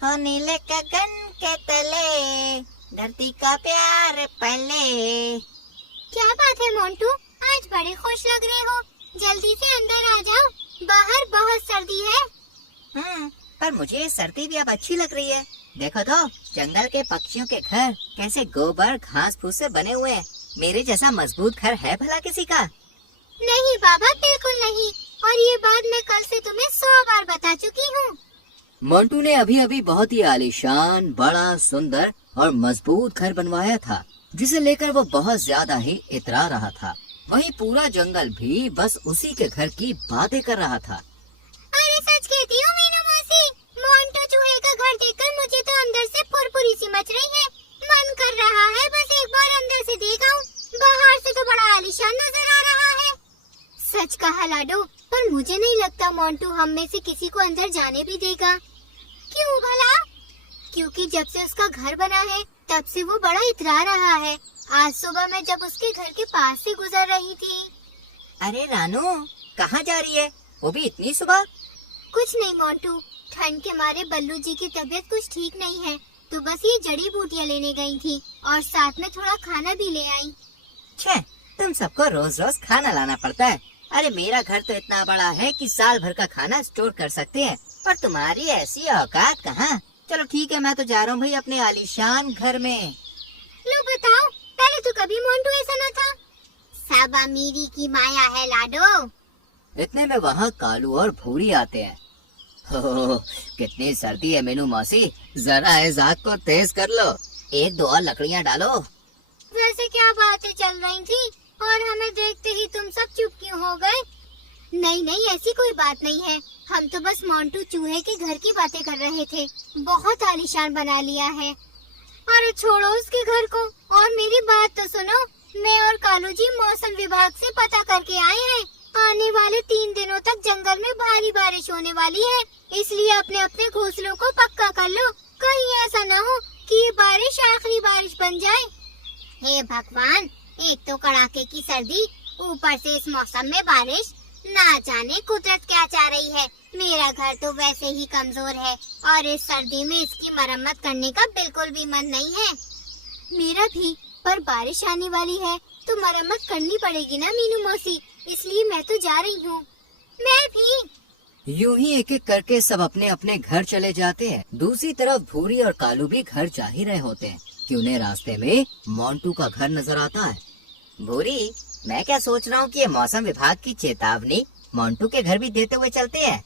हो नीले गगन के तले, धरती का प्यार पले। क्या बात है मोंटू, आज बड़े खुश लग रहे हो। जल्दी से अंदर आ जाओ, बाहर बहुत सर्दी है। पर मुझे सर्दी भी अब अच्छी लग रही है। देखो तो जंगल के पक्षियों के घर कैसे गोबर घास फूस से बने हुए हैं। मेरे जैसा मजबूत घर है भला किसी का? नहीं बाबा, बिल्कुल नहीं। और ये बात मैं कल से तुम्हें 100 बार बता चुकी हूँ। मोंटू ने अभी अभी बहुत ही आलीशान, बड़ा, सुंदर और मजबूत घर बनवाया था, जिसे लेकर वो बहुत ज्यादा ही इतरा रहा था। वहीं पूरा जंगल भी बस उसी के घर की बातें कर रहा था। अरे सच कहती हूँ मीनू मौसी, मोंटू चूहे का घर देखकर मुझे तो अंदर से फुरफुरी सी मच रही है। मन कर रहा है बस एक बार अंदर से देख आऊं। बाहर से तो बड़ा आलीशान नजर आ रहा है। सच कहा लाडो, पर मुझे नहीं लगता मोंटू हम में से किसी को अंदर जाने भी देगा। क्यों भला? क्योंकि जब से उसका घर बना है तब से वो बड़ा इतरा रहा है। आज सुबह मैं जब उसके घर के पास से गुजर रही थी। अरे रानू, कहाँ जा रही है? वो भी इतनी सुबह? कुछ नहीं मोंटू, ठंड के मारे बल्लू जी की तबीयत कुछ ठीक नहीं है, तो बस ये जड़ी बूटियाँ लेने गई थी और साथ में थोड़ा खाना भी ले आई। छे, तुम सबको रोज रोज खाना लाना पड़ता है। अरे मेरा घर तो इतना बड़ा है कि साल भर का खाना स्टोर कर सकते हैं, पर तुम्हारी ऐसी औकात कहाँ। चलो ठीक है, मैं तो जा रहा हूँ भाई अपने आलीशान घर में। लो बताओ, पहले तो कभी मोंटू ऐसा न था। सब अमीरी की माया है लाडो। इतने में वहाँ कालू और भूरी आते हैं। हो, कितनी सर्दी है मीनू मौसी, जरा इस आग को तेज कर लो। एक दो और लकड़ियाँ डालो। वैसे क्या बातें चल रही थी और हमें देखते ही तुम सब चुप क्यों हो गए? नहीं नहीं, ऐसी कोई बात नहीं है। हम तो बस मोंटू चूहे के घर की बातें कर रहे थे। बहुत आलीशान बना लिया है। अरे छोड़ो उसके घर को और मेरी बात तो सुनो। मैं और कालू जी मौसम विभाग से पता करके आए हैं। आने वाले 3 दिनों तक जंगल में भारी बारिश होने वाली है, इसलिए अपने अपने घोंसलों को पक्का कर लो। कहीं ऐसा न हो कि ये बारिश आखिरी बारिश बन जाए। हे भगवान, एक तो कड़ाके की सर्दी, ऊपर से इस मौसम में बारिश। ना जाने कुदरत क्या चाह रही है। मेरा घर तो वैसे ही कमजोर है और इस सर्दी में इसकी मरम्मत करने का बिल्कुल भी मन नहीं है। मेरा भी, पर बारिश आने वाली है तो मरम्मत करनी पड़ेगी ना मीनू मौसी, इसलिए मैं तो जा रही हूँ। मैं भी। यूं ही एक एक करके सब अपने अपने घर चले जाते हैं। दूसरी तरफ भूरी और कालू भी घर जा ही रहे होते हैं कि उन्हें रास्ते में मोंटू का घर नजर आता है। भूरी, मैं क्या सोच रहा हूँ कि ये मौसम विभाग की चेतावनी मोंटू के घर भी देते हुए चलते हैं।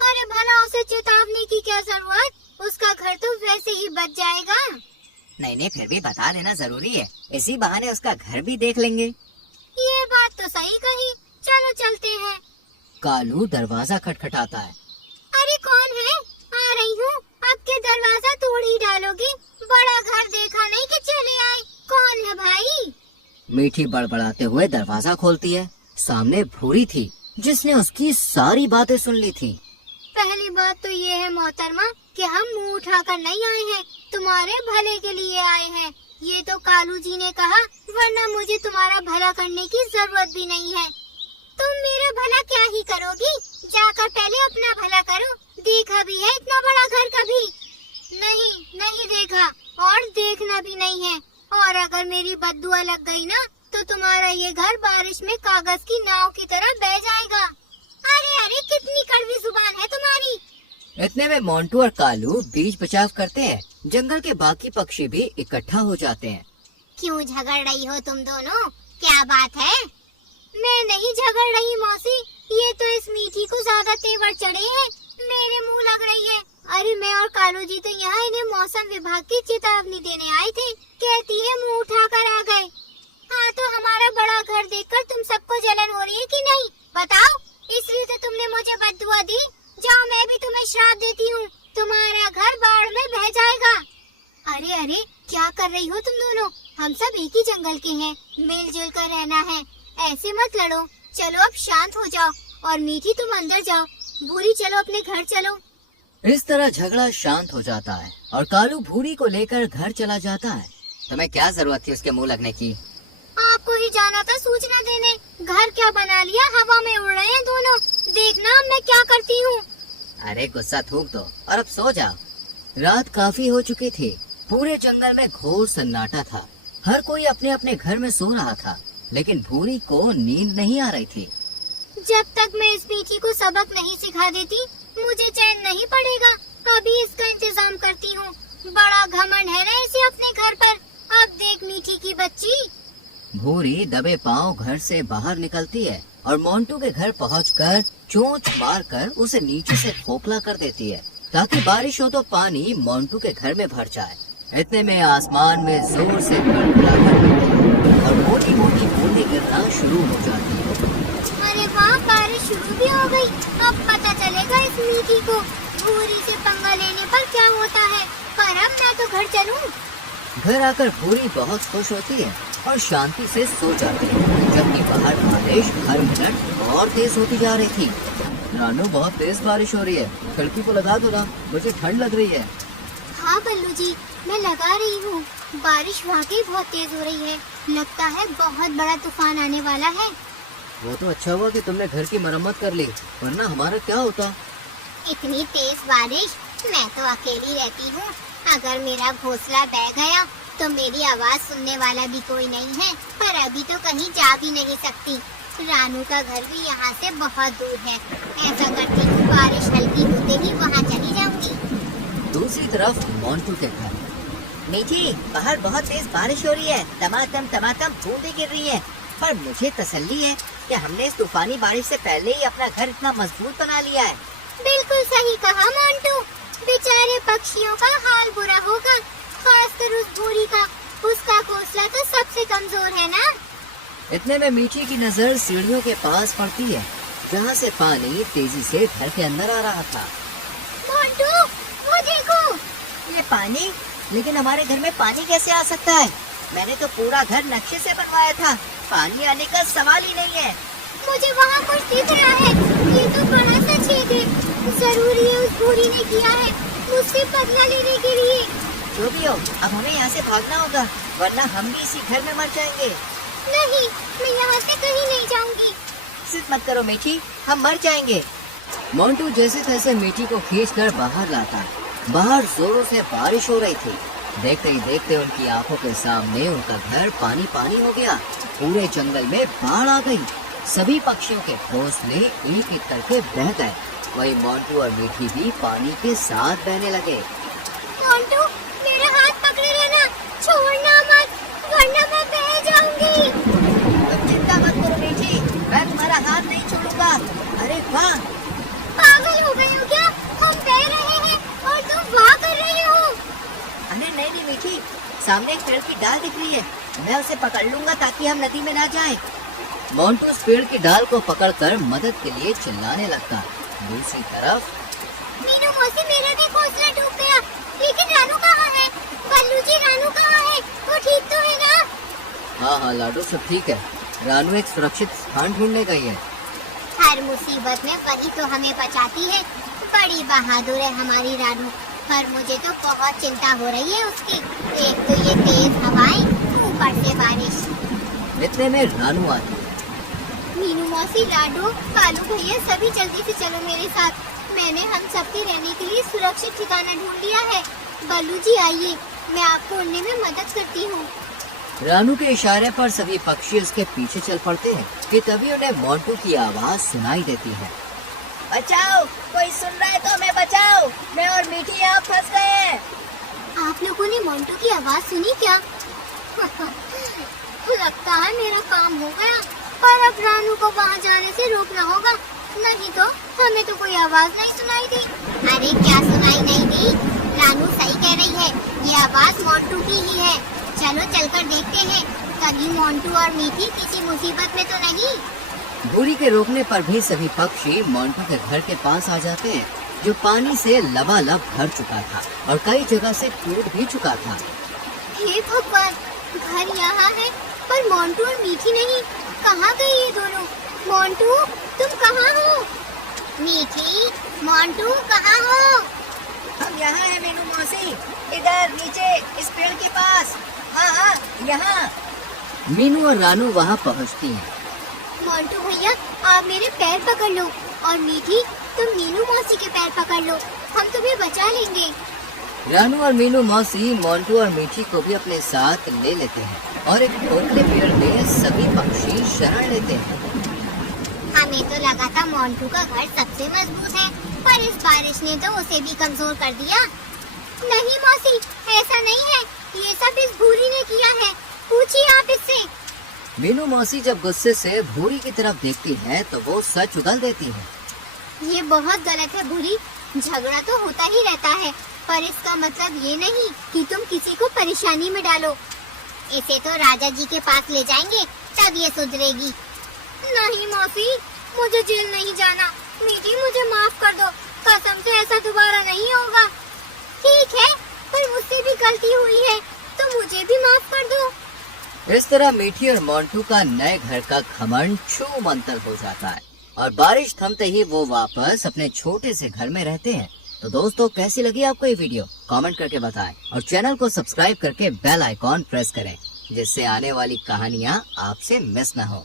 अरे भला उसे चेतावनी की क्या जरूरत, उसका घर तो वैसे ही बच जाएगा। नहीं नहीं, फिर भी बता देना जरूरी है, इसी बहाने उसका घर भी देख लेंगे। ये बात तो सही कही, चलो चलते हैं। कालू दरवाजा खटखटाता है। अरे कौन है? आ रही हूँ। अब के दरवाजा तोड़ ही डालोगी? बड़ा घर देखा नहीं कि चले आए। कौन है भाई? मीठी बड़बड़ाते हुए दरवाजा खोलती है। सामने भूरी थी, जिसने उसकी सारी बातें सुन ली थी। पहली बात तो ये है मोहतरमा कि हम मुंह उठाकर नहीं आए हैं, तुम्हारे भले के लिए आए हैं। ये तो कालू जी ने कहा, वरना मुझे तुम्हारा भला करने की जरूरत भी नहीं है। तुम मेरा भला क्या ही करोगी? जाकर पहले अपना भला करो। देखा भी है इतना बड़ा घर कभी? नहीं देखा और देखना भी नहीं है। और अगर मेरी बद्दुआ लग गई ना तो तुम्हारा ये घर बारिश में कागज की नाव की तरह बह जाएगा। अरे कितनी कड़वी जुबान है तुम्हारी। इतने में मोंटू और कालू बीच बचाव करते हैं। जंगल के बाकी पक्षी भी इकट्ठा हो जाते हैं। क्यों झगड़ रही हो तुम दोनों? क्या बात है? मैं नहीं झगड़ रही मौसी, ये तो इस मीठी को ज्यादा तेवर चढ़े हैं, मेरे मुंह लग रही है। अरे मैं और कालू जी तो यहाँ इन्हें मौसम विभाग की चेतावनी देने आए थे। कहती है मुंह उठाकर आ गए। हाँ तो हमारा बड़ा घर देखकर तुम सबको जलन हो रही है कि नहीं? बताओ, इसलिए तो तुमने मुझे बद्दुआ दी। जाओ, मैं भी तुम्हें श्राप देती हूँ, तुम्हारा घर बाढ़ में बह जाएगा। अरे क्या कर रही हो तुम दोनों? हम सब एक ही जंगल के हैं, मिलजुल कर रहना है, ऐसे मत लड़ो। चलो अब शांत हो जाओ और मीठी तुम अंदर जाओ, भूरी चलो अपने घर चलो। इस तरह झगड़ा शांत हो जाता है और कालू भूरी को लेकर घर चला जाता है। तुम्हें क्या जरूरत थी उसके मुंह लगने की? आपको ही जाना था सूचना देने। घर क्या बना लिया, हवा में उड़ रहे हैं दोनों। देखना मैं क्या करती हूँ। अरे गुस्सा थूक दो और अब सो जाओ। रात काफी हो चुकी थी। पूरे जंगल में घोर सन्नाटा था। हर कोई अपने अपने घर में सो रहा था, लेकिन भूरी को नींद नहीं आ रही थी। जब तक मैं इस मीठी को सबक नहीं सिखा देती, मुझे चैन नहीं पड़ेगा। अभी इसका इंतजाम करती हूँ। बड़ा घमंड है ना इसे अपने घर पर। अब देख मीठी की बच्ची। भूरी दबे पांव घर से बाहर निकलती है और मोंटू के घर पहुंचकर चोंच मारकर उसे नीचे से खोखला कर देती है, ताकि बारिश हो तो पानी मोंटू के घर में भर जाए। इतने में आसमान में जोर से गड़गड़ाहट होती है और मोटी मोटी बूंदें गिरना शुरू हो जाती है। अरे वाह, बारिश शुरू भी हो गई। अब पता चलेगा इस मीठी को भूरी से पंगा लेने पर क्या होता है। पर अब मैं तो घर चलूं। घर आकर भूरी बहुत खुश होती है और शांति से सो जाती है, जबकि बाहर बारिश हर मिनट और तेज होती जा रही थी। रानू, बहुत तेज बारिश हो रही है, खिड़की को लगा दो ना, मुझे ठंड लग रही है। हाँ बल्लू जी, मैं लगा रही हूँ। बारिश वाकई बहुत तेज हो रही है। लगता है बहुत बड़ा तूफान आने वाला है। वो तो अच्छा हुआ कि तुमने घर की मरम्मत कर ली, वरना हमारा क्या होता। इतनी तेज बारिश, मैं तो अकेली रहती हूँ। अगर मेरा घोंसला बह गया तो मेरी आवाज सुनने वाला भी कोई नहीं है। पर अभी तो कहीं जा भी नहीं सकती। रानू का घर भी यहाँ से बहुत दूर है। ऐसा करती हूँ, बारिश हल्की होते ही वहाँ चली जाऊंगी। दूसरी तरफ मोंटू के घर। मीठी, बाहर बहुत तेज बारिश हो रही है। तमातम बूंदें गिर रही है। पर मुझे तसल्ली है कि हमने इस तूफानी बारिश से पहले ही अपना घर इतना मजबूत बना लिया है। बिल्कुल सही कहा मोंटू। बेचारे पक्षियों का हाल बुरा होगा, खासकर उस भूरी का। उसका घोंसला तो सबसे कमजोर है ना। इतने में मीठी की नजर सीढ़ियों के पास पड़ती है, जहाँ से पानी तेजी से घर के अंदर आ रहा था। मोंटू, वो देखो। ये पानी? लेकिन हमारे घर में पानी कैसे आ सकता है? मैंने तो पूरा घर नक्शे से बनवाया था। पानी आने का सवाल ही नहीं है। मुझे वहाँ कुछ दिख रहा है। ये तो बड़ा सा छेद है। जरूर ये उस भूरी ने किया है, मुझसे बदला लेने के लिए। जो भी हो, अब हमें यहाँ से भागना होगा, वरना हम भी इसी घर में मर जाएंगे। नहीं, मैं यहाँ से कहीं नहीं जाऊंगी। जिद मत करो मीठी, हम मर जाएंगे। मोंटू जैसे तैसे मीठी को खींचकर बाहर लाता। बाहर जोरों से बारिश हो रही थी। देखते ही देखते उनकी आंखों के सामने उनका घर पानी पानी हो गया। पूरे जंगल में बाढ़ आ गई। सभी पक्षियों के घोंसले एक एक करके बह गए। वही मोंटू और मीठी भी पानी के साथ बहने लगे। मोंटू, मेरा हाथ पकड़े रहना, छोड़ना मत, वरना मैं बह जाऊंगी। तुम चिंता मत करो मीठी, मैं तुम्हारा हाथ नहीं छोड़ूंगा। अरे वाह! पागल हो गए हो क्या? हम बह रहे हैं और तुम वाह कर रहे हो। अरे नहीं मीठी, सामने एक पेड़ की डाल दिख रही है। मैं उसे पकड़ लूंगा ताकि हम नदी में ना जाएं। मोंटू उस पेड़ की डाल को पकड़कर मदद के लिए चिल्लाने लगता। दूसरी तरफ मीनू मौसी, मेरा भी घोंसला डूब गया। लेकिन रानू कहाँ है? बल्लू जी, रानू कहाँ है? वो ठीक तो है ना? हाँ लाडो, सब ठीक है। रानू एक सुरक्षित स्थान ढूंढने गई है। हर मुसीबत में वही तो हमें बचाती है। बड़ी बहादुर है हमारी रानू। पर मुझे तो बहुत चिंता हो रही है उसकी। एक तो ये तेज हवाएं, ऊपर से बारिश। इतने में रानू आती। मीनू मौसी, लाडो, कालू भैया, सभी जल्दी से चलो मेरे साथ। मैंने हम सबके रहने के लिए सुरक्षित ठिकाना ढूंढ लिया है। बल्लू जी आइए, मैं आपको उड़ने में मदद करती हूँ। रानू के इशारे पर सभी पक्षी उसके पीछे चल पड़ते हैं कि तभी उन्हें मोंटू की आवाज सुनाई देती है। बचाओ, कोई सुन रहा है तो हमें बचाओ। मैं और मीठी यहाँ फंस गए हैं। आप लोगों ने मोंटू की आवाज सुनी क्या? लगता है मेरा काम हो गया। पर अब रानू को वहाँ जाने से रोकना होगा, नहीं तो हमें तो कोई आवाज नहीं सुनाई दी। अरे क्या सुनाई नहीं दी? रानू सही कह रही है, ये आवाज मोंटू की ही है। चलो चलकर देखते हैं, कभी मोंटू और मीठी किसी मुसीबत में तो नहीं। भूरी के रोकने पर भी सभी पक्षी मोंटू के घर के पास आ जाते हैं, जो पानी से लबालब भर चुका था और कई जगह से टूट भी चुका था। हे भगवान, घर यहाँ है पर मोंटू और मीठी नहीं। कहाँ गए ये दोनों? मोंटू, तुम कहाँ हो? मीठी, मोंटू कहाँ हो? हम यहाँ हैं मीनू मौसी, इधर नीचे इस पेड़ के पास। हाँ, यहाँ। मीनू और रानू वहाँ पहुँचती हैं। मोंटू भैया, आप मेरे पैर पकड़ लो, और मीठी, तुम मीनू मौसी के पैर पकड़ लो। हम तुम्हें बचा लेंगे। रानू और मीनू मौसी मोंटू और मीठी को भी अपने साथ ले लेते हैं और एक खोखले पेड़ में सभी पक्षी शरण लेते हैं। हमें तो लगा था मोंटू का घर सबसे मजबूत है, पर इस बारिश ने तो उसे भी कमजोर कर दिया। नहीं मौसी, ऐसा नहीं है, ये सब इस भूरी ने किया है। पूछिए आप इससे। मीनू मौसी जब गुस्से से भूरी की तरफ देखती है तो वो सच उगल देती है। ये बहुत गलत है भूरी, झगड़ा तो होता ही रहता है, पर इसका मतलब ये नहीं कि तुम किसी को परेशानी में डालो। इसे तो राजा जी के पास ले जाएंगे, तब ये सुधरेगी। नहीं मौसी, मुझे जेल नहीं जाना। मीठी, मुझे माफ कर दो, कसम से ऐसा दोबारा नहीं होगा। ठीक है, पर मुझसे भी गलती हुई है, तो मुझे भी माफ कर दो। इस तरह मीठी और मोंटू का नए घर का घमंड छू मंतर हो जाता है और बारिश थमते ही वो वापस अपने छोटे से घर में रहते हैं। तो दोस्तों, कैसी लगी आपको ये वीडियो? कमेंट करके बताएं और चैनल को सब्सक्राइब करके बेल आइकॉन प्रेस करें, जिससे आने वाली कहानियाँ आपसे मिस न हो।